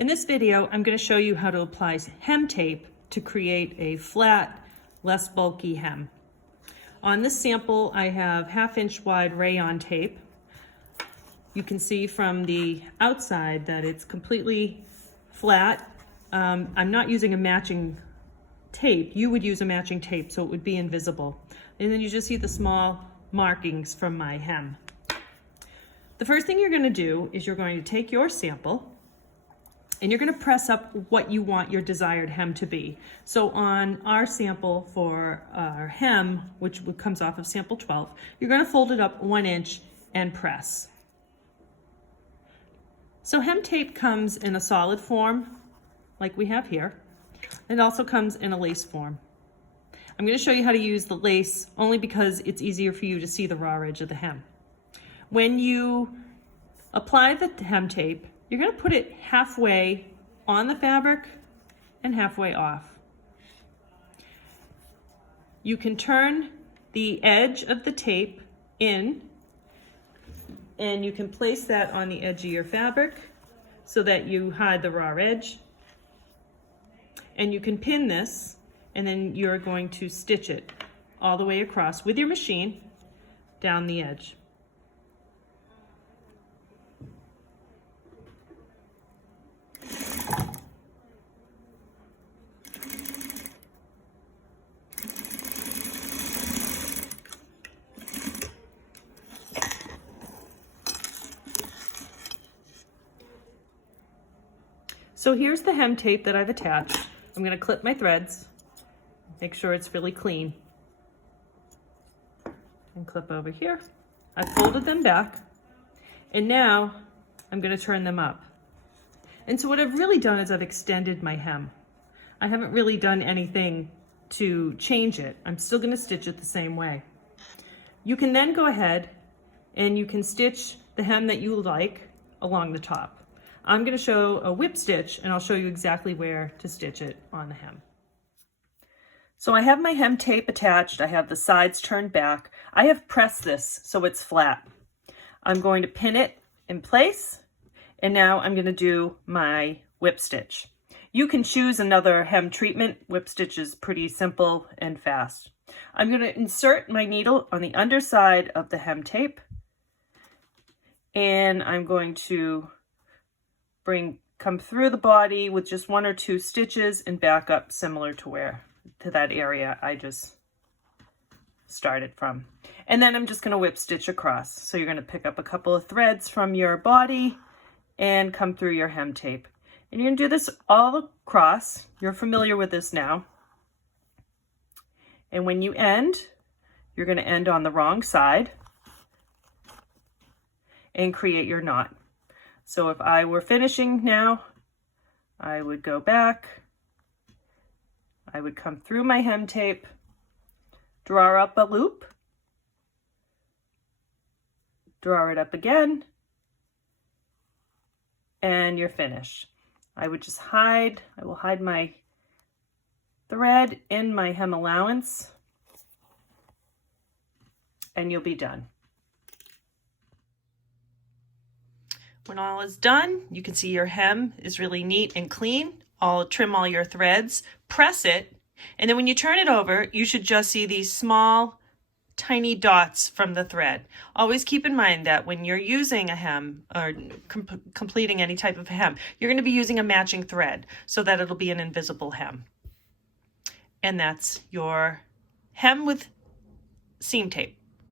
In this video, I'm going to show you how to apply hem tape to create a flat, less bulky hem. On this sample, I have 1/2 inch wide rayon tape. You can see from the outside that it's completely flat. I'm not using a matching tape. You would use a matching tape so it would be invisible. And then you just see the small markings from my hem. The first thing you're going to do is you're going to take your sample and you're going to press up what you want your desired hem to be. So on our sample for our hem, which comes off of sample 12, you're going to fold it up 1 inch and press. So hem tape comes in a solid form, like we have here. It also comes in a lace form. I'm going to show you how to use the lace only because it's easier for you to see the raw edge of the hem. When you apply the hem tape, you're going to put it halfway on the fabric and halfway off. You can turn the edge of the tape in and you can place that on the edge of your fabric so that you hide the raw edge. And you can pin this and then you're going to stitch it all the way across with your machine down the edge. So here's the hem tape that I've attached. I'm going to clip my threads, make sure it's really clean, and clip over here. I've folded them back, and now I'm going to turn them up. And so what I've really done is I've extended my hem. I haven't really done anything to change it. I'm still going to stitch it the same way. You can then go ahead and you can stitch the hem that you like along the top. I'm going to show a whip stitch and I'll show you exactly where to stitch it on the hem. So I have my hem tape attached. I have the sides turned back. I have pressed this so it's flat. I'm going to pin it in place and now I'm going to do my whip stitch. You can choose another hem treatment. Whip stitch is pretty simple and fast. I'm going to insert my needle on the underside of the hem tape and I'm going to come through the body with just 1 or 2 stitches and back up similar to that area I just started from. And then I'm just going to whip stitch across. So you're going to pick up a couple of threads from your body and come through your hem tape. And you're going to do this all across. You're familiar with this now. And when you end, you're going to end on the wrong side and create your knot. So if I were finishing now, I would go back, I would come through my hem tape, draw up a loop, draw it up again, and you're finished. I will hide my thread in my hem allowance, and you'll be done. When all is done, you can see your hem is really neat and clean. I'll trim all your threads, press it, and then when you turn it over, you should just see these small, tiny dots from the thread. Always keep in mind that when you're using a hem or completing any type of hem, you're going to be using a matching thread so that it'll be an invisible hem. And that's your hem with seam tape.